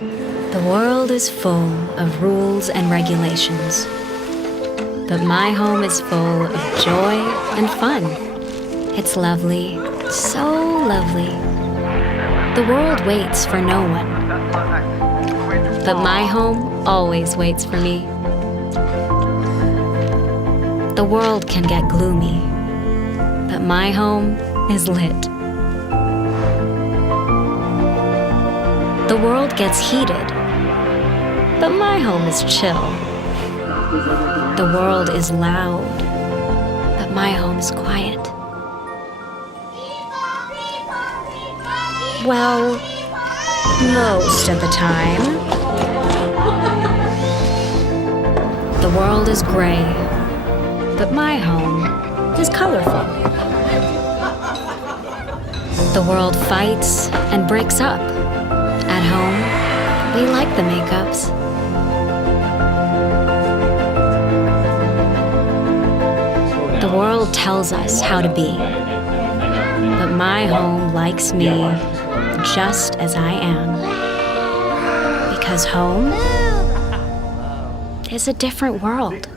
The world is full of rules and regulations, but my home is full of joy and fun. It's lovely, so lovely. The world waits for no one, but my home always waits for me. The world can get gloomy, but my home is lit. The world gets heated, but my home is chill. The world is loud, but my home's quiet. Well, most of the time. The world is gray, but my home is colorful. The world fights and breaks up. At home, we like the makeups. The world tells us how to be, but my home likes me just as I am. Because home is a different world.